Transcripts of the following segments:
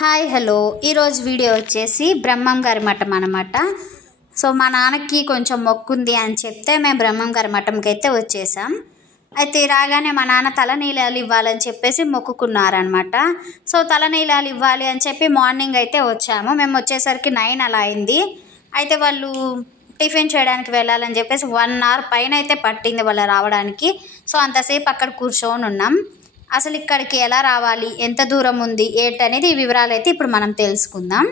Hi hello ఈరోజు video వచ్చేసి బ్రహ్మం గారి మఠం అన్నమాట. సో మా నాన్నకి కొంచెం మొక్కుంది అని చెప్తే మేము బ్రహ్మం గారి మఠంకి అయితే వచ్చేసాం. అయితే రాగానే మా నాన్న తలనీలాలు ఇవ్వాలని చెప్పేసి మొక్కుకున్నారనమాట. సో తలనీలాలు ఇవ్వాలి అని చెప్పి మార్నింగ్ అయితే వచ్చాము. మేము వచ్చేసరికి 9 అలా అయింది. అయితే వాళ్ళు టిఫిన్ చేయడానికి వెళ్ళాలని చెప్పేసి 1 అవర్ పైన అయితే పట్టింది వాళ్ళు రావడానికి. సో అంతసేపు అక్కడ కూర్చొని ఉన్నాం. అసలు ఇక్కడికి ఎలా రావాలి, ఎంత దూరం ఉంది, ఏంటనేది ఈ వివరాలు అయితే ఇప్పుడు మనం తెలుసుకుందాం.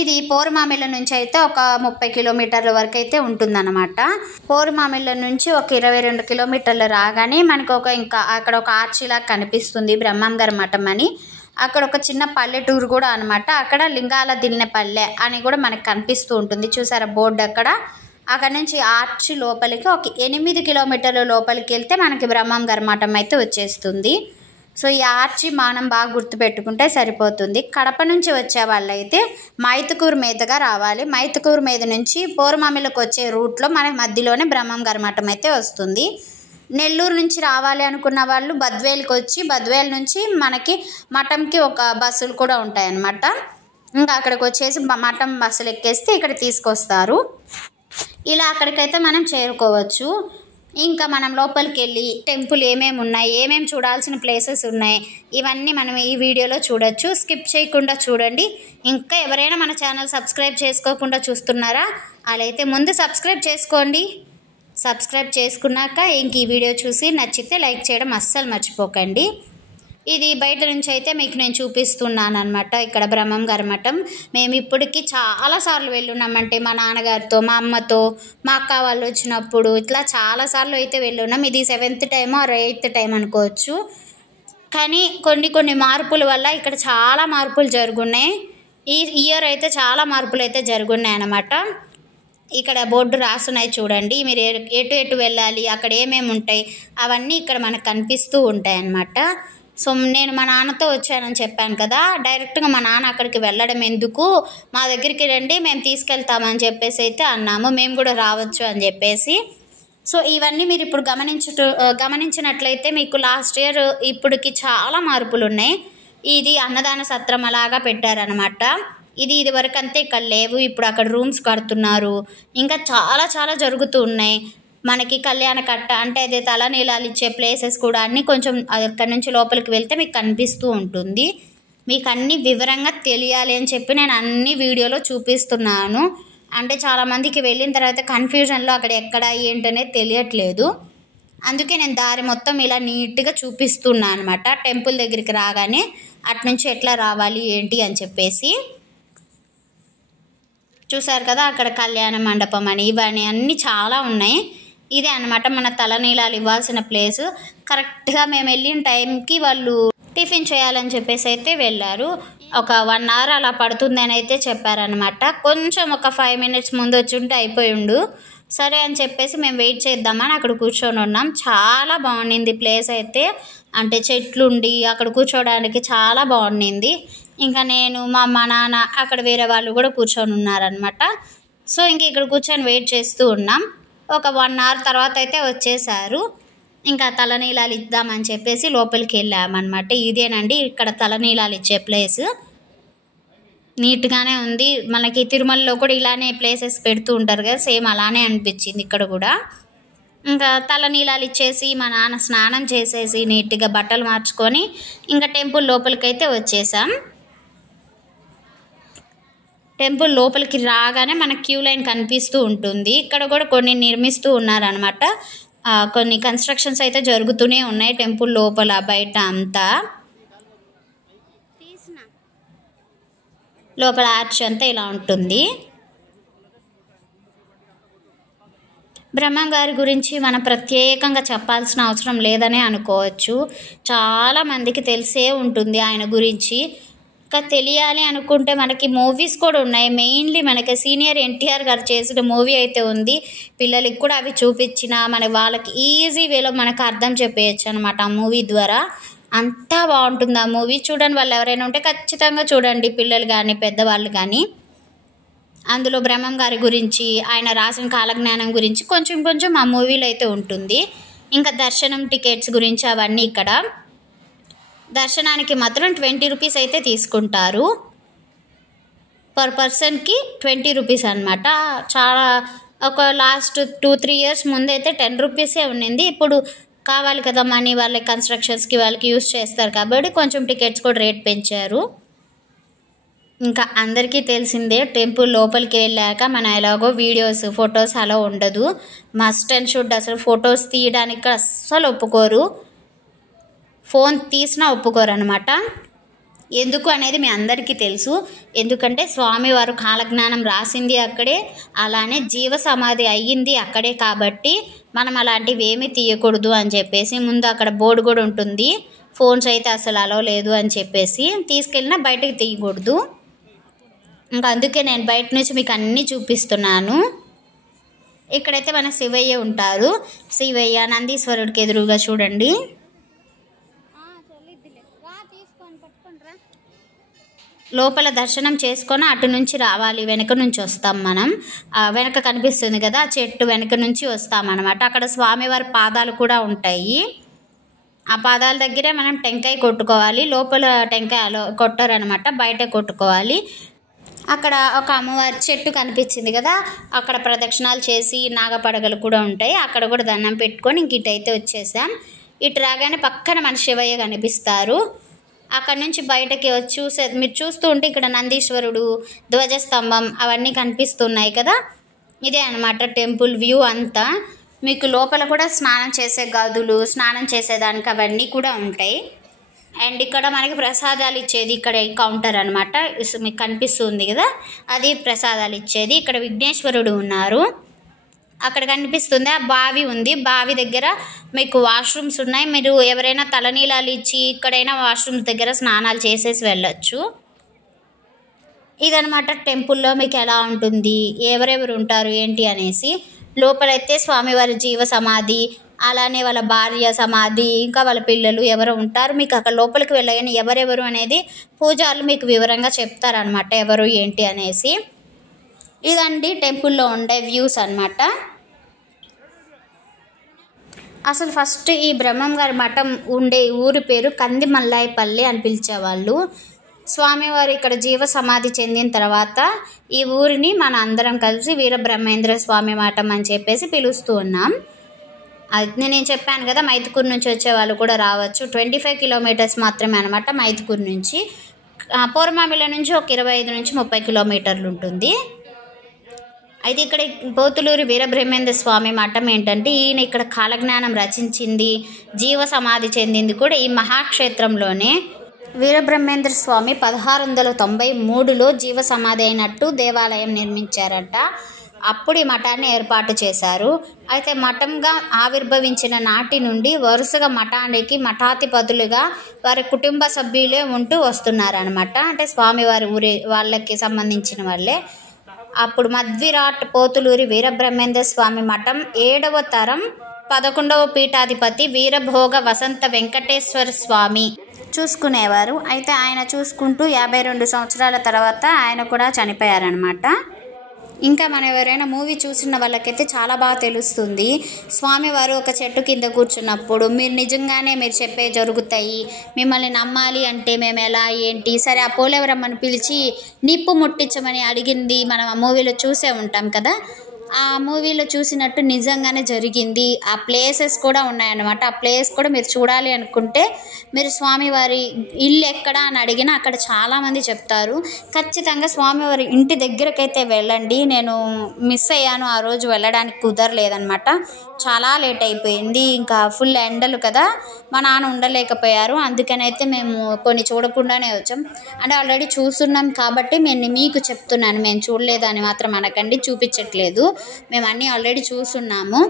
ఇది పోరుమామిళ్ళ నుంచి అయితే ఒక 30 కిలోమీటర్ల వరకు అయితే ఉంటుందన్నమాట. పోరుమామిళ్ళ నుంచి ఒక 22 కిలోమీటర్లు రాగానే మనకు ఇంకా అక్కడ ఒక ఆర్చిలా కనిపిస్తుంది బ్రహ్మం గారి మఠం అని. అక్కడ ఒక చిన్న పల్లెటూరు కూడా అనమాట. అక్కడ లింగాల దిన్నె పల్లె అని కూడా మనకు కనిపిస్తూ ఉంటుంది. చూసారా బోర్డు అక్కడ నుంచి ఆర్చి లోపలికి ఒక 8 కిలోమీటర్ల లోపలికి వెళ్తే మనకి బ్రహ్మం గారి మఠం అయితే వచ్చేస్తుంది. సో ఈ ఆర్చి మనం బాగా గుర్తుపెట్టుకుంటే సరిపోతుంది. కడప నుంచి వచ్చే వాళ్ళైతే మైతుకూరు మీదుగా రావాలి. మైతుకూరు మీద నుంచి పోరుమామిళ్ళకి వచ్చే రూట్లో మనకి మధ్యలోనే బ్రహ్మం గారి మఠం అయితే వస్తుంది. నెల్లూరు నుంచి రావాలి అనుకున్న వాళ్ళు బద్వేలుకి వచ్చి బద్వేలు నుంచి మనకి మఠంకి ఒక బస్సులు కూడా ఉంటాయన్నమాట. ఇంకా అక్కడికి వచ్చేసి మఠం బస్సులు ఎక్కేస్తే ఇక్కడ తీసుకొస్తారు. ఇలా అక్కడికైతే మనం చేరుకోవచ్చు. ఇంకా మనం లోపలికి వెళ్ళి టెంపుల్ ఏమేమి ఉన్నాయి, ఏమేమి చూడాల్సిన ప్లేసెస్ ఉన్నాయి, ఇవన్నీ మనం ఈ వీడియోలో చూడొచ్చు. స్కిప్ చేయకుండా చూడండి. ఇంకా ఎవరైనా మన ఛానల్ సబ్స్క్రైబ్ చేసుకోకుండా చూస్తున్నారా? అలా అయితే ముందు సబ్స్క్రైబ్ చేసుకోండి. సబ్స్క్రైబ్ చేసుకున్నాక ఇంక ఈ వీడియో చూసి నచ్చితే లైక్ చేయడం అస్సలు మర్చిపోకండి. ఇది బయట నుంచి అయితే మీకు నేను చూపిస్తున్నాను అనమాట. ఇక్కడ బ్రహ్మం గారి మఠం మేము ఇప్పటికి చాలాసార్లు వెళ్ళున్నామంటే మా నాన్నగారితో, మా అమ్మతో, మా అక్క వాళ్ళు వచ్చినప్పుడు ఇట్లా చాలాసార్లు అయితే వెళ్ళున్నాం. ఇది 7th time are 8th time అనుకోవచ్చు. కానీ కొన్ని మార్పుల వల్ల ఇక్కడ చాలా మార్పులు జరుగున్నాయి. ఈ ఇయర్ అయితే చాలా మార్పులు అయితే జరుగున్నాయి అన్నమాట. ఇక్కడ బోర్డు రాస్తున్నాయి చూడండి. మీరు ఎటు వెళ్ళాలి, అక్కడ ఏమేమి ఉంటాయి అవన్నీ ఇక్కడ మనకు కనిపిస్తూ ఉంటాయి అన్నమాట. సో నేను మా నాన్నతో వచ్చానని చెప్పాను కదా, డైరెక్ట్గా మా నాన్న అక్కడికి వెళ్ళడం ఎందుకు, మా దగ్గరికి రండి మేము తీసుకెళ్తామని చెప్పేసి అయితే అన్నాము. మేము కూడా రావచ్చు అని చెప్పేసి. సో ఇవన్నీ మీరు ఇప్పుడు గమనించినట్లయితే మీకు లాస్ట్ ఇయర్ ఇప్పటికి చాలా మార్పులు ఉన్నాయి. ఇది అన్నదాన సత్రం అలాగా పెట్టారనమాట. ఇది వరకు అంతే ఇక్కడ లేవు. ఇప్పుడు అక్కడ రూమ్స్ కడుతున్నారు. ఇంకా చాలా జరుగుతూ ఉన్నాయి. మనకి కళ్యాణ కట్ట అంటే అదే తలనీలాలు ఇచ్చే ప్లేసెస్ కూడా అన్నీ కొంచెం అక్కడి నుంచి లోపలికి వెళ్తే మీకు కనిపిస్తూ ఉంటుంది. మీకు అన్నీ వివరంగా తెలియాలి అని చెప్పి నేను అన్ని వీడియోలో చూపిస్తున్నాను. అంటే చాలామందికి వెళ్ళిన తర్వాత కన్ఫ్యూజన్లో అక్కడ ఎక్కడ ఏంటనేది తెలియట్లేదు. అందుకే నేను దారి మొత్తం ఇలా నీట్గా చూపిస్తున్నాను అనమాట. టెంపుల్ దగ్గరికి రాగానే అట్నుంచి ఎట్లా రావాలి ఏంటి అని చెప్పేసి. చూసారు కదా అక్కడ కళ్యాణ మండపం అని ఇవన్నీ అన్నీ చాలా ఉన్నాయి. ఇదే అనమాట మన తలనీలాలు ఇవ్వాల్సిన ప్లేస్. కరెక్ట్గా మేము వెళ్ళిన టైంకి వాళ్ళు టిఫిన్ చేయాలని చెప్పేసి అయితే వెళ్ళారు. ఒక 1 అవర్ అలా పడుతుందని అయితే చెప్పారనమాట. కొంచెం ఒక 5 minutes ముందు వచ్చి ఉంటే అయిపోయిండు. సరే అని చెప్పేసి మేము వెయిట్ చేద్దామని అక్కడ కూర్చొని ఉన్నాం. చాలా బాగుండింది ప్లేస్ అయితే. అంటే చెట్లుండి అక్కడ కూర్చోవడానికి చాలా బాగుండింది. ఇంకా నేను మా నాన్న అక్కడ వేరే వాళ్ళు కూడా కూర్చొని ఉన్నారనమాట. సో ఇంక ఇక్కడ కూర్చొని వెయిట్ చేస్తూ ఉన్నాం. ఒక 1 అవర్ తర్వాత అయితే వచ్చేసారు. ఇంకా తలనీలాలు ఇద్దామని చెప్పేసి లోపలికి వెళ్ళామన్నమాట. ఇదేనండి ఇక్కడ తలనీలాలు ఇచ్చే ప్లేస్. నీట్గానే ఉంది. మనకి తిరుమలలో కూడా ఇలానే ప్లేసెస్ పెడుతూ ఉంటారు కదా, సేమ్ అలానే అనిపించింది ఇక్కడ కూడా. ఇంకా తలనీలాలు ఇచ్చేసి మా నాన్న స్నానం చేసేసి నీట్గా బట్టలు మార్చుకొని ఇంకా టెంపుల్ లోపలికి అయితే వచ్చేసాం. టెంపుల్ లోపలికి రాగానే మనకు క్యూ లైన్ కనిపిస్తూ ఉంటుంది. ఇక్కడ కూడా కొన్ని నిర్మిస్తూ ఉన్నారనమాట. కొన్ని కన్స్ట్రక్షన్స్ అయితే జరుగుతూనే ఉన్నాయి టెంపుల్ లోపల బయట అంతా. లోపల ఆర్చ్ అంతా ఇలా ఉంటుంది. బ్రహ్మం గారి గురించి మనం ప్రత్యేకంగా చెప్పాల్సిన అవసరం లేదనే అనుకోవచ్చు. చాలామందికి తెలిసే ఉంటుంది ఆయన గురించి. ఇంకా తెలియాలి అనుకుంటే మనకి మూవీస్ కూడా ఉన్నాయి. మెయిన్లీ మనకి సీనియర్ ఎన్టీఆర్ గారు చేసిన మూవీ అయితే ఉంది. పిల్లలకి కూడా అవి చూపించిన వాళ్ళకి ఈజీ వేలో మనకు అర్థం చెప్పేయచ్చు అనమాట ఆ మూవీ ద్వారా. అంతా బాగుంటుంది ఆ మూవీ. చూడండి వాళ్ళు ఎవరైనా ఉంటే ఖచ్చితంగా చూడండి, పిల్లలు కానీ పెద్దవాళ్ళు కానీ. అందులో బ్రహ్మం గారి గురించి ఆయన రాసిన కాలజ్ఞానం గురించి కొంచెం ఆ మూవీలో అయితే ఉంటుంది. ఇంకా దర్శనం టికెట్స్ గురించి అవన్నీ ఇక్కడ దర్శనానికి మాత్రం 20 రూపీస్ అయితే తీసుకుంటారు. పర్ పర్సన్కి 20 రూపీస్ అనమాట. చాలా ఒక లాస్ట్ 2-3 ఇయర్స్ ముందైతే 10 రూపీసే ఉండింది. ఇప్పుడు కావాలి కదా మనీ, వాళ్ళకి కన్స్ట్రక్షన్స్కి వాళ్ళకి యూస్ చేస్తారు కాబట్టి కొంచెం టికెట్స్ కూడా రేట్ పెంచారు. ఇంకా అందరికీ తెలిసిందే, టెంపుల్ లోపలికి వెళ్ళాక మన ఎలాగో వీడియోస్ ఫొటోస్ అలా ఉండదు. Must and should. అసలు ఫొటోస్ తీయడానికి అస్సలు ఒప్పుకోరు, ఫోన్ తీసినా ఒప్పుకోరు అనమాట. ఎందుకు అనేది మీ అందరికీ తెలుసు. ఎందుకంటే స్వామివారు కాలజ్ఞానం రాసింది అక్కడే, అలానే జీవ సమాధి అయ్యింది అక్కడే కాబట్టి మనం అలాంటివి ఏమీ తీయకూడదు అని చెప్పేసి ముందు అక్కడ బోర్డు కూడా ఉంటుంది, ఫోన్స్ అయితే అసలు అలో లేదు అని చెప్పేసి. తీసుకెళ్ళినా బయటకు తీయకూడదు. ఇంకా అందుకే నేను బయట నుంచి మీకు అన్నీ చూపిస్తున్నాను. ఇక్కడైతే మన శివయ్య ఉంటారు. శివయ్య నందీశ్వరుడికి ఎదురుగా చూడండి. లోపల దర్శనం చేసుకొని అటు నుంచి రావాలి, వెనక నుంచి వస్తాం మనం. వెనక కనిపిస్తుంది కదా చెట్టు, వెనక నుంచి వస్తామన్నమాట. అక్కడ స్వామివారి పాదాలు కూడా ఉంటాయి. ఆ పాదాల దగ్గరే మనం టెంకాయ కొట్టుకోవాలి. లోపల టెంకాయ కొట్టారనమాట, బయట కొట్టుకోవాలి. అక్కడ ఒక అమ్మవారి చెట్టు కనిపించింది కదా, అక్కడ ప్రదక్షిణాలు చేసి నాగపడగలు కూడా ఉంటాయి, అక్కడ కూడా దండం పెట్టుకొని ఇంక ఇటైతే వచ్చేసాం. ఇటు రాగానే పక్కన మన శివయ్య కనిపిస్తారు. అక్కడ నుంచి బయటకి వచ్చి మీరు చూస్తూ ఉంటే ఇక్కడ నందీశ్వరుడు, ధ్వజస్తంభం అవన్నీ కనిపిస్తున్నాయి కదా. ఇదే అనమాట టెంపుల్ వ్యూ అంతా. మీకు లోపల కూడా స్నానం చేసే గదులు, స్నానం చేసేదానికి అవన్నీ కూడా ఉంటాయి. అండ్ ఇక్కడ మనకి ప్రసాదాలు ఇచ్చేది ఇక్కడ కౌంటర్ అనమాట, మీకు కనిపిస్తుంది కదా, అది ప్రసాదాలు ఇచ్చేది. ఇక్కడ విఘ్నేశ్వరుడు ఉన్నారు, అక్కడ కనిపిస్తుంది. ఆ బావి ఉంది, బావి దగ్గర మీకు వాష్రూమ్స్ ఉన్నాయి. మీరు ఎవరైనా తలనీలాలు ఇచ్చి ఇక్కడైనా వాష్రూమ్స్ దగ్గర స్నానాలు చేసేసి వెళ్ళొచ్చు. ఇదనమాట టెంపుల్లో మీకు ఎలా ఉంటుంది, ఎవరెవరు ఉంటారు ఏంటి అనేసి. లోపలైతే స్వామివారి జీవ సమాధి, అలానే వాళ్ళ భార్య సమాధి, ఇంకా వాళ్ళ పిల్లలు ఎవరు ఉంటారు. మీకు అక్కడ లోపలికి వెళ్ళగానే ఎవరెవరు అనేది పూజారులు మీకు వివరంగా చెప్తారనమాట, ఎవరు ఏంటి అనేసి. ఇదండి టెంపుల్లో ఉండే వ్యూస్ అనమాట. అసలు ఫస్ట్ ఈ బ్రహ్మంగారి మఠం ఉండే ఊరి పేరు కందిమల్లాయపల్లి అని పిలిచేవాళ్ళు. స్వామివారు ఇక్కడ జీవ సమాధి చెందిన తర్వాత ఈ ఊరిని మన అందరం కలిసి వీరబ్రహ్మేంద్ర స్వామి మఠం అని చెప్పేసి పిలుస్తూ ఉన్నాం. అది నేను చెప్పాను కదా, మైదుకూరు నుంచి వచ్చే వాళ్ళు కూడా రావచ్చు. 25 కిలోమీటర్స్ మాత్రమే అనమాట మైదుకూరు నుంచి. పూర్వమామిల నుంచి ఒక 25-30 కిలోమీటర్లు ఉంటుంది. అయితే ఇక్కడ పోతులూరి వీరబ్రహ్మేంద్ర స్వామి మఠం ఏంటంటే, ఈయన ఇక్కడ కాలజ్ఞానం రచించింది, జీవ సమాధి చెందింది కూడా ఈ మహాక్షేత్రంలోనే. వీరబ్రహ్మేంద్ర స్వామి 1693లో జీవ సమాధి అయినట్టు దేవాలయం నిర్మించారట. అప్పుడు ఈ మఠాన్ని ఏర్పాటు చేశారు. అయితే మఠంగా ఆవిర్భవించిన నాటి నుండి వరుసగా మఠానికి మఠాధిపతులుగా వారి కుటుంబ సభ్యులే ఉంటూ వస్తున్నారనమాట. అంటే స్వామివారి ఊరి వాళ్ళకి సంబంధించిన వాళ్ళే. అప్పుడు మధ్విరాట్ పోతులూరి వీరబ్రహ్మేంద్ర స్వామి మఠం 7వ తరం 11వ పీఠాధిపతి వీరభోగ వసంత వెంకటేశ్వర స్వామి చూసుకునేవారు. అయితే ఆయన చూసుకుంటూ 52 సంవత్సరాల తర్వాత ఆయన కూడా చనిపోయారనమాట. ఇంకా మనం ఎవరైనా మూవీ చూసిన వాళ్ళకైతే చాలా బాగా తెలుస్తుంది. స్వామివారు ఒక చెట్టు కింద కూర్చున్నప్పుడు మీరు నిజంగానే మీరు చెప్పే జరుగుతాయి, మిమ్మల్ని నమ్మాలి అంటే మేము ఎలా ఏంటి, సరే ఆ పోలేవరమ్మని పిలిచి నిప్పు ముట్టించమని అడిగింది మనం ఆ మూవీలో చూసే ఉంటాం కదా. ఆ మూవీలో చూసినట్టు నిజంగానే జరిగింది. ఆ ప్లేసెస్ కూడా ఉన్నాయన్నమాట. ఆ ప్లేస్ కూడా మీరు చూడాలి అనుకుంటే మీరు స్వామివారి ఇల్లు ఎక్కడ అని అడిగినా అక్కడ చాలామంది చెప్తారు. ఖచ్చితంగా స్వామివారి ఇంటి దగ్గరకైతే వెళ్ళండి. నేను మిస్ అయ్యాను, ఆ రోజు వెళ్ళడానికి కుదరలేదనమాట, చాలా లేట్ అయిపోయింది. ఇంకా ఫుల్ ఎండలు కదా, మా నాన్న ఉండలేకపోయారు. అందుకనైతే మేము కొన్ని చూడకుండానే వచ్చాం. అంటే ఆల్రెడీ చూస్తున్నాం కాబట్టి నేను మీకు చెప్తున్నాను, మేము చూడలేదు అని మాత్రం అనకండి, చూపించట్లేదు, మేము అన్నీ ఆల్రెడీ చూస్తున్నాము.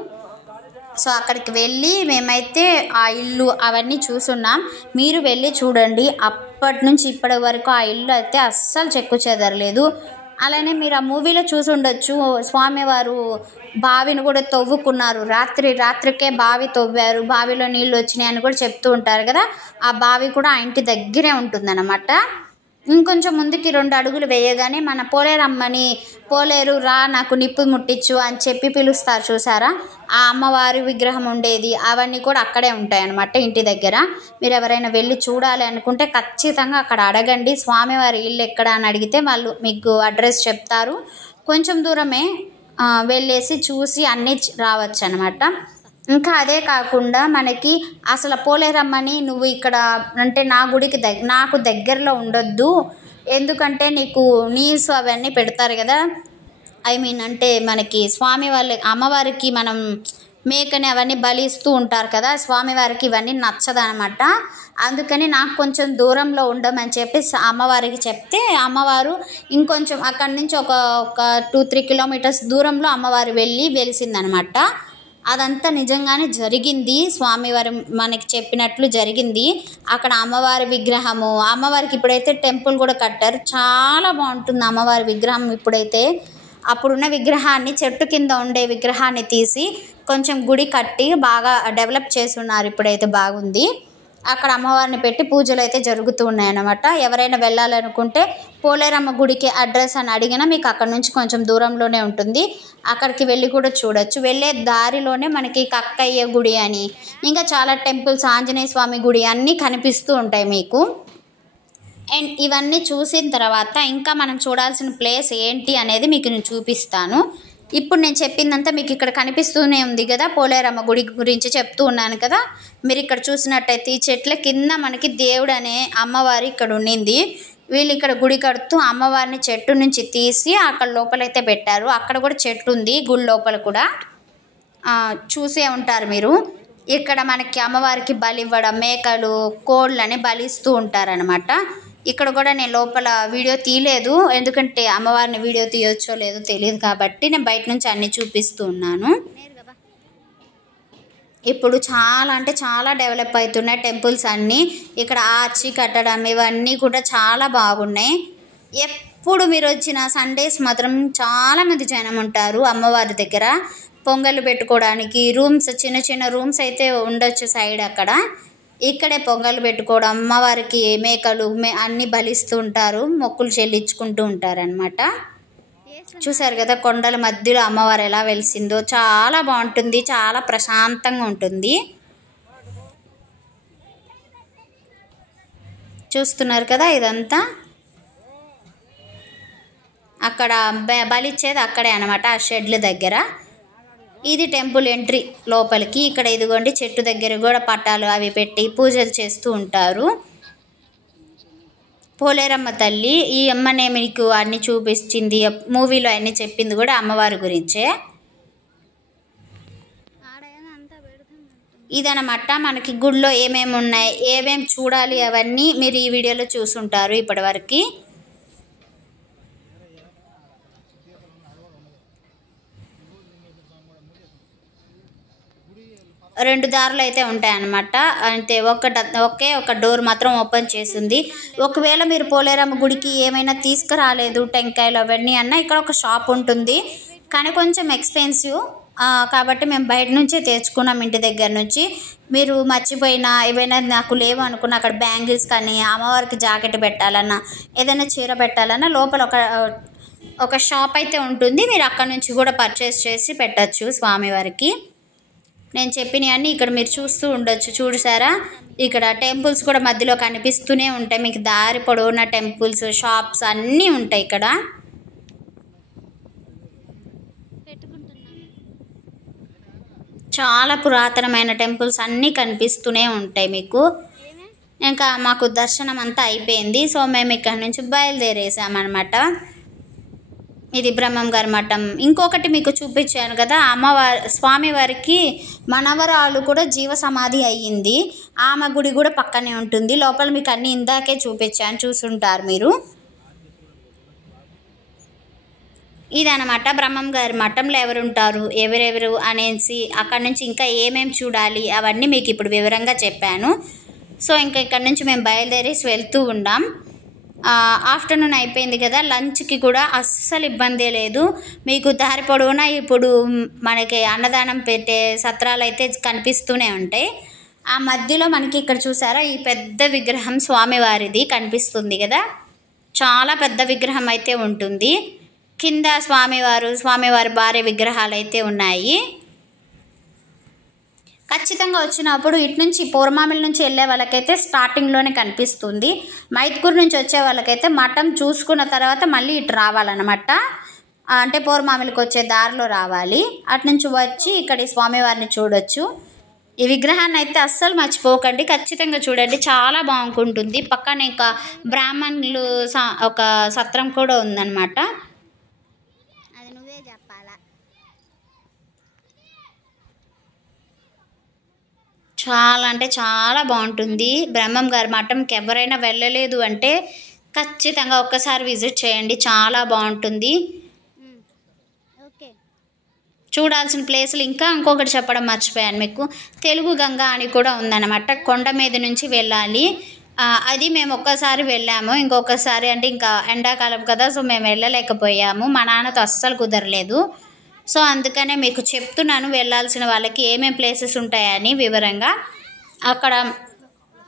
సో అక్కడికి వెళ్ళి మేమైతే ఆ ఇల్లు అవన్నీ చూస్తున్నాం. మీరు వెళ్ళి చూడండి. అప్పటి నుంచి ఇప్పటి వరకు ఆ ఇల్లు అయితే అస్సలు చెక్కు చెదరలేదు. అలానే మీరు ఆ మూవీలో చూసి ఉండొచ్చు, స్వామివారు బావిని కూడా తవ్వుకున్నారు. రాత్రికే బావి తవ్వారు, బావిలో నీళ్ళు వచ్చినాయి అని కూడా చెప్తూ ఉంటారు కదా. ఆ బావి కూడా ఆ ఇంటి దగ్గరే ఉంటుందన్నమాట. ఇంకొంచెం ముందుకి 2 అడుగులు వేయగానే మన పోలేరమ్మని పోలేరు రా నాకు నిప్పు ముట్టించు అని చెప్పి పిలుస్తారు చూసారా, ఆ అమ్మవారి విగ్రహం ఉండేది అవన్నీ కూడా అక్కడే ఉంటాయన్నమాట ఇంటి దగ్గర. మీరు ఎవరైనా వెళ్ళి చూడాలి అనుకుంటే ఖచ్చితంగా అక్కడ అడగండి స్వామివారి ఇల్లు ఎక్కడ అని అడిగితే వాళ్ళు మీకు అడ్రస్ చెప్తారు. కొంచెం దూరమే వెళ్ళేసి చూసి అన్నీ రావచ్చు అనమాట. ఇంకా అదే కాకుండా మనకి అసలు పోలేరమ్మని నువ్వు ఇక్కడ అంటే నా గుడికి నాకు దగ్గరలో ఉండొద్దు, ఎందుకంటే నీకు నీసు అవన్నీ పెడతారు కదా, అంటే మనకి స్వామి వాళ్ళ అమ్మవారికి మనం మేకని అవన్నీ బలిస్తూ ఉంటారు కదా, స్వామివారికి ఇవన్నీ నచ్చదనమాట. అందుకని నాకు కొంచెం దూరంలో ఉండమని చెప్పి అమ్మవారికి చెప్తే అమ్మవారు ఇంకొంచెం అక్కడి నుంచి ఒక 2-3 కిలోమీటర్స్ దూరంలో అమ్మవారు వెళ్ళి వెలిసిందనమాట. అదంతా నిజంగానే జరిగింది, స్వామివారి మనకి చెప్పినట్లు జరిగింది. అక్కడ అమ్మవారి విగ్రహము, అమ్మవారికి ఇప్పుడైతే టెంపుల్ కూడా కట్టారు, చాలా బాగుంటుంది అమ్మవారి విగ్రహం. ఇప్పుడైతే అప్పుడున్న విగ్రహాన్ని చెట్టు కింద ఉండే విగ్రహాన్ని తీసి కొంచెం గుడి కట్టి బాగా డెవలప్ చేసి ఉన్నారు, ఇప్పుడైతే బాగుంది. అక్కడ అమ్మవారిని పెట్టి పూజలు అయితే జరుగుతూ ఉన్నాయన్నమాట. ఎవరైనా వెళ్ళాలనుకుంటే పోలేరమ్మ గుడికి అడ్రస్ అని అడిగినా మీకు అక్కడ నుంచి కొంచెం దూరంలోనే ఉంటుంది, అక్కడికి వెళ్ళి కూడా చూడొచ్చు. వెళ్ళే దారిలోనే మనకి కక్కయ్య గుడి అని ఇంకా చాలా టెంపుల్స్, ఆంజనేయ స్వామి గుడి అన్నీ కనిపిస్తూ ఉంటాయి మీకు. అండ్ ఇవన్నీ చూసిన తర్వాత ఇంకా మనం చూడాల్సిన ప్లేస్ ఏంటి అనేది మీకు నేను చూపిస్తాను. ఇప్పుడు నేను చెప్పిందంతా మీకు ఇక్కడ కనిపిస్తూనే ఉంది కదా, పోలేరమ్మ గుడి గురించి చెప్తూ ఉన్నాను కదా. మీరు ఇక్కడ చూసినట్టయితే ఈ చెట్ల కింద మనకి దేవుడు అనే అమ్మవారి ఇక్కడ ఉండింది. వీళ్ళు ఇక్కడ గుడి కడుతూ అమ్మవారిని చెట్టు నుంచి తీసి అక్కడ లోపలైతే పెట్టారు. అక్కడ కూడా చెట్టు ఉంది గుడి లోపల కూడా, చూసే ఉంటారు మీరు. ఇక్కడ మనకి అమ్మవారికి బలి ఇవ్వడం, మేకలు కోళ్ళని బలిస్తూ ఉంటారనమాట. ఇక్కడ కూడా నేను లోపల వీడియో తీయలేదు, ఎందుకంటే అమ్మవారిని వీడియో తీయొచ్చో లేదో తెలియదు కాబట్టి నేను బయట నుంచి అన్నీ చూపిస్తూ ఉన్నాను. ఇప్పుడు చాలా అంటే చాలా డెవలప్ అవుతున్నాయి టెంపుల్స్ అన్నీ. ఇక్కడ ఆర్చి కట్టడం ఇవన్నీ కూడా చాలా బాగున్నాయి. ఎప్పుడు మీరు వచ్చిన సండేస్ మాత్రం చాలామంది జనం ఉంటారు అమ్మవారి దగ్గర. పొంగళ్ళు పెట్టుకోవడానికి రూమ్స్, చిన్న చిన్న రూమ్స్ అయితే ఉండొచ్చు సైడ్ అక్కడ. ఇక్కడే పొంగల్ పెట్టుకోవడం, అమ్మవారికి మేకలు అన్నీ బలిస్తూ ఉంటారు, మొక్కులు చెల్లించుకుంటూ ఉంటారనమాట. చూసారు కదా కొండల మధ్యలో అమ్మవారు ఎలా వెలిసిందో, చాలా బాగుంటుంది, చాలా ప్రశాంతంగా ఉంటుంది. చూస్తున్నారు కదా ఇదంతా. అక్కడ బలిచ్చేది అక్కడే అనమాట, ఆ షెడ్ల దగ్గర. ఇది టెంపుల్ ఎంట్రీ లోపలికి. ఇక్కడ ఇదిగోండి చెట్టు దగ్గర కూడా పట్టాలు అవి పెట్టి పూజలు చేస్తూ ఉంటారు. పోలేరమ్మ తల్లి ఈ అమ్మనే మీకు అన్ని చూపించింది, మూవీలో అన్ని చెప్పింది కూడా అమ్మవారి గురించే. ఇదనమాట మనకి గుడిలో ఏమేమి ఉన్నాయి, ఏమేమి చూడాలి అవన్నీ మీరు ఈ వీడియోలో చూసుంటారు ఇప్పటివరకు. రెండు దారులు అయితే ఉంటాయన్నమాట. అంటే ఒకే ఒక డోర్ మాత్రం ఓపెన్ చేసింది. ఒకవేళ మీరు పోలేరమ్మ గుడికి ఏమైనా తీసుకురాలేదు టెంకాయలు అవన్నీ అన్నా ఇక్కడ ఒక షాప్ ఉంటుంది, కానీ కొంచెం ఎక్స్పెన్సివ్ కాబట్టి మేము బయట నుంచే తెచ్చుకున్నాం ఇంటి దగ్గర నుంచి. మీరు మర్చిపోయినా ఏవైనా నాకు లేవు అనుకున్న అక్కడ బ్యాంగిల్స్ కానీ అమ్మవారికి జాకెట్ పెట్టాలన్నా ఏదైనా చీర పెట్టాలన్నా లోపల ఒక షాప్ అయితే ఉంటుంది, మీరు అక్కడ నుంచి కూడా పర్చేస్ చేసి పెట్టచ్చు స్వామివారికి. నేను చెప్పినవన్నీ ఇక్కడ మీరు చూస్తూ ఉండొచ్చు. చూసారా ఇక్కడ టెంపుల్స్ కూడా మధ్యలో కనిపిస్తూనే ఉంటాయి మీకు, దారి పొడవున టెంపుల్స్, షాప్స్ అన్నీ ఉంటాయి ఇక్కడ. చాలా పురాతనమైన టెంపుల్స్ అన్నీ కనిపిస్తూనే ఉంటాయి మీకు. ఇంకా మాకు దర్శనం అంతా అయిపోయింది, సో మేము ఇక్కడ నుంచి బయలుదేరేసామన్నమాట. ఇది బ్రహ్మంగారి మఠం. ఇంకొకటి మీకు చూపించాను కదా, స్వామివారికి మనవరాలు కూడా జీవ సమాధి అయ్యింది, ఆమె గుడి కూడా పక్కనే ఉంటుంది. లోపల మీకు అన్ని ఇందాకే చూపించాను, చూసుంటారు మీరు. ఇదనమాట బ్రహ్మంగారి మఠంలో ఎవరుంటారు, ఎవరెవరు అనేసి అక్కడ నుంచి ఇంకా ఏమేమి చూడాలి అవన్నీ మీకు ఇప్పుడు వివరంగా చెప్పాను. సో ఇంకా ఇక్కడ నుంచి మేము బయలుదేరేసి వెళ్తూ ఉన్నాం. ఆఫ్టర్నూన్ అయిపోయింది కదా, లంచ్కి కూడా అస్సలు ఇబ్బంది లేదు మీకు. దారి పొడవునా ఇప్పుడు మనకి అన్నదానం పెట్టే సత్రాలు అయితే కనిపిస్తూనే ఉంటాయి. ఆ మధ్యలో మనకి ఇక్కడ చూసారా ఈ పెద్ద విగ్రహం స్వామివారిది కనిపిస్తుంది కదా, చాలా పెద్ద విగ్రహం అయితే ఉంటుంది. కింద స్వామివారి భార్య విగ్రహాలు అయితే ఉన్నాయి. ఖచ్చితంగా వచ్చినప్పుడు ఇటు నుంచి పూర్మామిల నుంచి వెళ్ళే వాళ్ళకైతే స్టార్టింగ్లోనే కనిపిస్తుంది. మైత్కూరు నుంచి వచ్చే వాళ్ళకైతే మఠం చూసుకున్న తర్వాత మళ్ళీ ఇటు రావాలన్నమాట. అంటే పూర్మామిలకు వచ్చే దారిలో రావాలి. అటు నుంచి వచ్చి ఇక్కడ ఈ స్వామివారిని చూడొచ్చు. ఈ విగ్రహాన్ని అయితే అస్సలు మర్చిపోకండి, ఖచ్చితంగా చూడండి, చాలా బాగుంటుంది. పక్కన ఇంకా బ్రాహ్మణులు ఒక సత్రం కూడా ఉందన్నమాట. అది నువ్వే చెప్పాలా. చాలా అంటే చాలా బాగుంటుంది. బ్రహ్మం గారి మఠంకి ఎవరైనా వెళ్ళలేదు అంటే ఖచ్చితంగా ఒక్కసారి విజిట్ చేయండి, చాలా బాగుంటుంది. చూడాల్సిన ప్లేసులు ఇంకా ఇంకొకటి చెప్పడం మర్చిపోయాను మీకు, తెలుగు గంగా అని కూడా ఉందన్నమాట. కొండ మీద నుంచి వెళ్ళాలి. అది మేము ఒక్కసారి వెళ్ళాము, ఇంకొకసారి అంటే ఇంకా ఎండాకాలం కదా, సో మేము వెళ్ళలేకపోయాము. మా నాన్నతో అస్సలు కుదరలేదు. సో అందుకనే మీకు చెప్తున్నాను, వెళ్ళాల్సిన వాళ్ళకి ఏమేమి ప్లేసెస్ ఉంటాయని వివరంగా. అక్కడ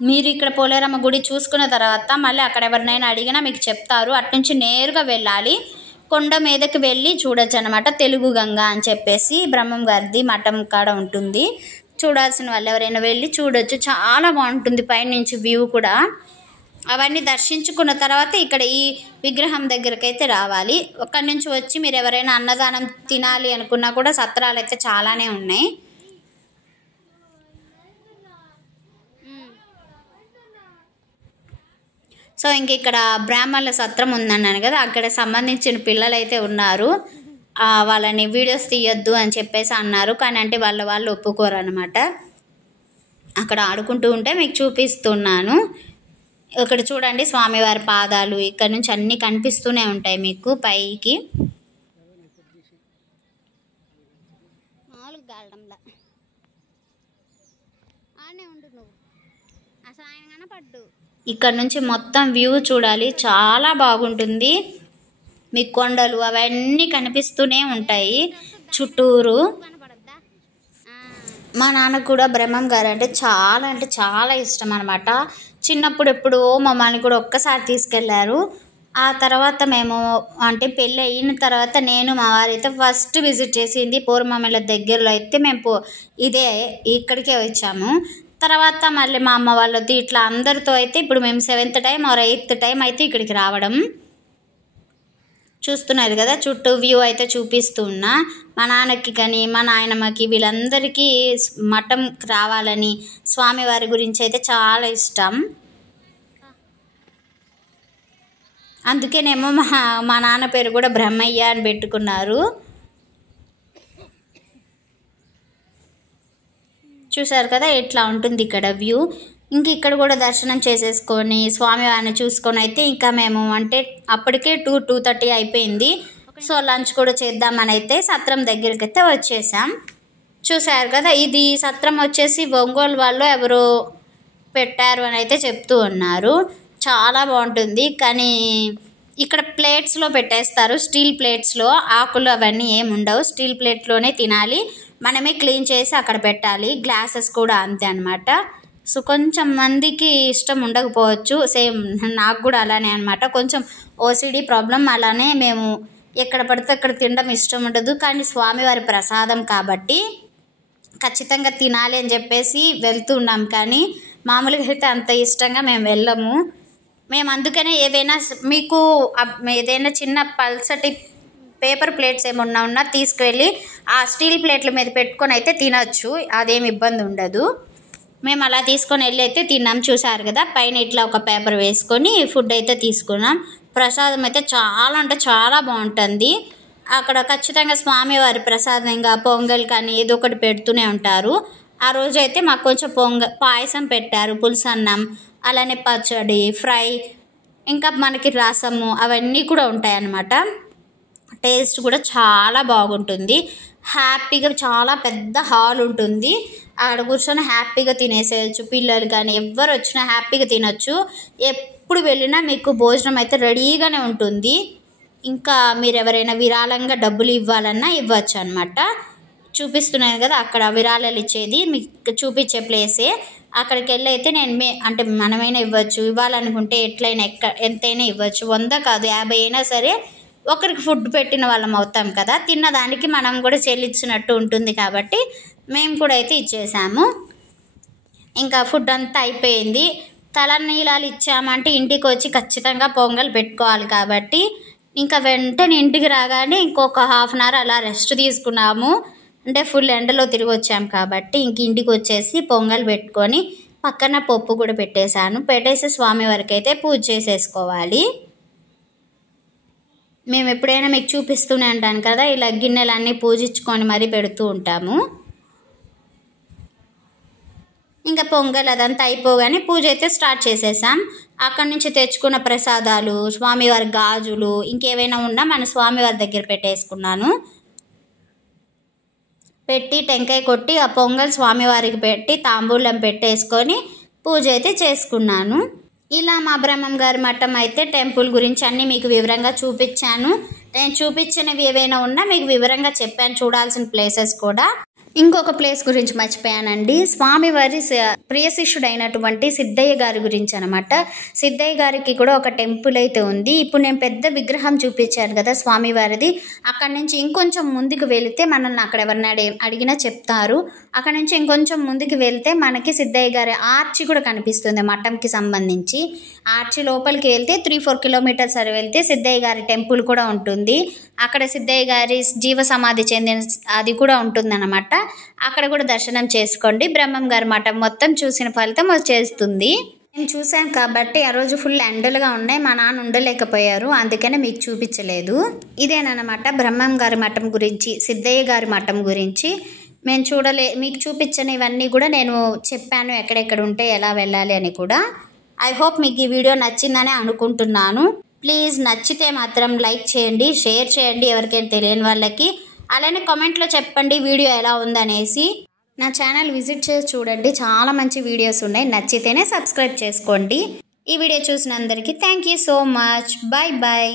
మీరు ఇక్కడ పోలేరమ్మ గుడి చూసుకున్న తర్వాత మళ్ళీ అక్కడ ఎవరినైనా అడిగినా మీకు చెప్తారు. అట్నుంచి నేరుగా వెళ్ళాలి, కొండ మీదకి వెళ్ళి చూడొచ్చు అనమాట. తెలుగు గంగా అని చెప్పేసి బ్రహ్మం గారిది మఠం కాడ ఉంటుంది. చూడాల్సిన వాళ్ళు ఎవరైనా వెళ్ళి చూడొచ్చు, చాలా బాగుంటుంది పైనుంచి వ్యూ కూడా. అవన్నీ దర్శించుకున్న తర్వాత ఇక్కడ ఈ విగ్రహం దగ్గరికి అయితే రావాలి. అక్కడి నుంచి వచ్చి మీరు ఎవరైనా అన్నదానం తినాలి అనుకున్నా కూడా సత్రాలు అయితే చాలానే ఉన్నాయి. సో ఇంక ఇక్కడ బ్రాహ్మణుల సత్రం ఉందన్నాను కదా, అక్కడ సంబంధించిన పిల్లలు అయితే ఉన్నారు. వాళ్ళని వీడియోస్ తీయొద్దు అని చెప్పేసి అన్నారు, కానీ అంటే వాళ్ళు ఒప్పుకోరు అనమాట. అక్కడ ఆడుకుంటూ ఉంటే మీకు చూపిస్తున్నాను. ఇక్కడ చూడండి స్వామివారి పాదాలు ఇక్కడ నుంచి అన్నీ కనిపిస్తూనే ఉంటాయి మీకు పైకి. ఇక్కడ నుంచి మొత్తం వ్యూ చూడాలి, చాలా బాగుంటుంది. మీ కొండలు అవన్నీ కనిపిస్తూనే ఉంటాయి చుట్టూరు. మా నాన్నకు కూడా బ్రహ్మం గారు అంటే చాలా ఇష్టం అనమాట. చిన్నప్పుడు ఎప్పుడో మమ్మల్ని కూడా ఒక్కసారి తీసుకెళ్లారు. ఆ తర్వాత మేము అంటే పెళ్ళి అయిన తర్వాత నేను మా వారైతే ఫస్ట్ విజిట్ చేసింది పూర్వమామిల దగ్గరలో అయితే మేము ఇక్కడికే వచ్చాము. తర్వాత మళ్ళీ మా అమ్మ వాళ్ళతో ఇట్లా అందరితో అయితే ఇప్పుడు మేము 7th time are 8th time అయితే ఇక్కడికి రావడం. చూస్తున్నారు కదా చుట్టూ వ్యూ అయితే చూపిస్తున్నా. మా నాన్నకి కానీ మా నాయనమ్మకి వీళ్ళందరికీ మఠం రావాలని స్వామివారి గురించి అయితే చాలా ఇష్టం. అందుకేనేమో మా నాన్న పేరు కూడా బ్రహ్మయ్య అని పెట్టుకున్నారు. చూసారు కదా ఎట్లా ఉంటుంది ఇక్కడ వ్యూ. ఇంక ఇక్కడ కూడా దర్శనం చేసేసుకొని స్వామివారిని చూసుకొని అయితే ఇంకా మేము అంటే అప్పటికే 2:30 అయిపోయింది. సో లంచ్ కూడా చేద్దామని అయితే సత్రం దగ్గరికి అయితే వచ్చేసాం. చూసారు కదా ఇది సత్రం వచ్చేసి ఒంగోలు వాళ్ళు ఎవరో పెట్టారు అని అయితే చెప్తూ ఉన్నారు. చాలా బాగుంటుంది, కానీ ఇక్కడ ప్లేట్స్లో పెట్టేస్తారు, స్టీల్ ప్లేట్స్లో. ఆకులు అవన్నీ ఏమి ఉండవు, స్టీల్ ప్లేట్లోనే తినాలి, మనమే క్లీన్ చేసి అక్కడ పెట్టాలి. గ్లాసెస్ కూడా అంతే అనమాట. సో కొంచెం మందికి ఇష్టం ఉండకపోవచ్చు, సేమ్ నాకు కూడా అలానే అనమాట. కొంచెం ఓసిడి ప్రాబ్లం, అలానే మేము ఎక్కడ పడితే అక్కడ తినడం ఇష్టం ఉండదు. కానీ స్వామివారి ప్రసాదం కాబట్టి ఖచ్చితంగా తినాలి అని చెప్పేసి వెళ్తున్నాం. కానీ మామూలుగా అయితే అంత ఇష్టంగా మేము వెళ్ళము. మేము అందుకనే మీకు ఏదైనా చిన్న పల్సటి పేపర్ ప్లేట్స్ ఏమన్నా ఉన్నా తీసుకువెళ్ళి ఆ స్టీల్ ప్లేట్ల మీద పెట్టుకొని అయితే తినచ్చు, అదేమి ఇబ్బంది ఉండదు. మేము అలా తీసుకొని వెళ్ళి అయితే తిన్నాం. చూసారు కదా పైన ఇట్లా ఒక పేపర్ వేసుకొని ఫుడ్ అయితే తీసుకున్నాం. ప్రసాదం అయితే చాలా అంటే చాలా బాగుంటుంది. అక్కడ ఖచ్చితంగా స్వామివారి ప్రసాదం ఇంకా పొంగల్ కానీ ఏదో ఒకటి పెడుతూనే ఉంటారు. ఆ రోజు అయితే మాకు కొంచెం పాయసం పెట్టారు, పులుసన్నం, అలానే పచ్చడి, ఫ్రై, ఇంకా మనకి రసము అవన్నీ కూడా ఉంటాయి అన్నమాట. టేస్ట్ కూడా చాలా బాగుంటుంది. హ్యాపీగా చాలా పెద్ద హాల్ ఉంటుంది, అక్కడ కూర్చొని హ్యాపీగా తినేసేయచ్చు. పిల్లలు కానీ ఎవరు వచ్చినా హ్యాపీగా తినొచ్చు. ఎప్పుడు వెళ్ళినా మీకు భోజనం అయితే రెడీగానే ఉంటుంది. ఇంకా మీరు ఎవరైనా విరాళంగా డబ్బులు ఇవ్వాలన్నా ఇవ్వచ్చు అనమాట. చూపిస్తున్నాను కదా అక్కడ విరాళాలు ఇచ్చేది మీకు చూపించే ప్లేసే. అక్కడికి వెళ్ళి అయితే నేను అంటే మనమైనా ఇవ్వచ్చు, ఇవ్వాలనుకుంటే ఎట్లయినా ఎంతైనా ఇవ్వచ్చు. 100 కాదు 50 అయినా సరే ఒకరికి ఫుడ్ పెట్టిన వాళ్ళం అవుతాం కదా, తిన్నదానికి మనం కూడా చెల్లించినట్టు ఉంటుంది కాబట్టి మేము కూడా అయితే ఇచ్చేసాము. ఇంకా ఫుడ్ అంతా అయిపోయింది. తలనీలాలు ఇచ్చామంటే ఇంటికి వచ్చి ఖచ్చితంగా పొంగల్ పెట్టుకోవాలి కాబట్టి ఇంకా వెంటనే ఇంటికి రాగానే ఇంకొక హాఫ్ అన్ అవర్ అలా రెస్ట్ తీసుకున్నాము. అంటే ఫుల్ ఎండలో తిరిగి వచ్చాము కాబట్టి ఇంక ఇంటికి వచ్చేసి పొంగల్ పెట్టుకొని పక్కన పప్పు కూడా పెట్టేశాను. పెట్టేసి స్వామివారికి అయితే పూజ చేసేసుకోవాలి. మేము ఎప్పుడైనా మీకు చూపిస్తూనే ఉంటాను కదా, ఇలా గిన్నెలన్నీ పూజించుకొని మరీ పెడుతూ ఉంటాము. ఇంకా పొంగల్ అదంతా అయిపోగానే పూజ అయితే స్టార్ట్ చేసేసాం. అక్కడి నుంచి తెచ్చుకున్న ప్రసాదాలు, స్వామివారి గాజులు, ఇంకేమైనా ఉన్నా మన స్వామివారి దగ్గర పెట్టేసుకున్నాను. పెట్టి టెంకాయ కొట్టి ఆ పొంగల్ స్వామివారికి పెట్టి తాంబూలం పెట్టేసుకొని పూజ అయితే చేసుకున్నాను. ఇలా మా బ్రహ్మం గారి మఠం అయితే టెంపుల్ గురించి అన్నీ మీకు వివరంగా చూపించాను. నేను చూపించినవి ఏవైనా ఉన్నా మీకు వివరంగా చెప్పాను, చూడాల్సిన ప్లేసెస్ కూడా. ఇంకొక ప్లేస్ గురించి మర్చిపోయానండి, స్వామివారి ప్రియ శిష్యుడైనటువంటి సిద్ధయ్య గారి గురించి అనమాట. సిద్ధయ్య గారికి కూడా ఒక టెంపుల్ అయితే ఉంది. ఇప్పుడు నేను పెద్ద విగ్రహం చూపించాను కదా స్వామివారిది, అక్కడి నుంచి ఇంకొంచెం ముందుకు వెళితే మనల్ని అక్కడ ఎవరిని అడిగినా చెప్తారు. అక్కడ నుంచి ఇంకొంచెం ముందుకు వెళ్తే మనకి సిద్ధయ్య గారి ఆర్చి కూడా కనిపిస్తుంది మఠంకి సంబంధించి. ఆర్చి లోపలికి వెళ్తే 3-4 కిలోమీటర్స్ అది వెళ్తే సిద్ధయ్య గారి టెంపుల్ కూడా ఉంటుంది. అక్కడ సిద్ధయ్య గారి జీవ సమాధి చెందిన అది కూడా ఉంటుందన్నమాట. అక్కడ కూడా దర్శనం చేసుకోండి. బ్రహ్మం గారి మఠం మొత్తం చూసిన ఫలితం వచ్చేస్తుంది. నేను చూశాను కాబట్టి ఆ రోజు ఫుల్ ఎండలుగా ఉన్నాయి, మా నాన్న ఉండలేకపోయారు, అందుకనే మీకు చూపించలేదు. ఇదేనమాట బ్రహ్మం గారి మఠం గురించి, సిద్ధయ్య గారి మఠం గురించి. మీకు చూపించనివన్నీ కూడా నేను చెప్పాను, ఎక్కడెక్కడ ఉంటే ఎలా వెళ్ళాలి అని కూడా. ఐ హోప్ మీకు ఈ వీడియో నచ్చిందని అనుకుంటున్నాను. ప్లీజ్ నచ్చితే మాత్రం లైక్ చేయండి, షేర్ చేయండి ఎవరికైనా తెలియని వాళ్ళకి. అలానే కామెంట్లో చెప్పండి వీడియో ఎలా ఉందనేసి. నా ఛానల్ విజిట్ చేసి చూడండి, చాలా మంచి వీడియోస్ ఉన్నాయి. నచ్చితేనే సబ్స్క్రైబ్ చేసుకోండి. ఈ వీడియో చూసిన అందరికీ thank you so much. Bye bye.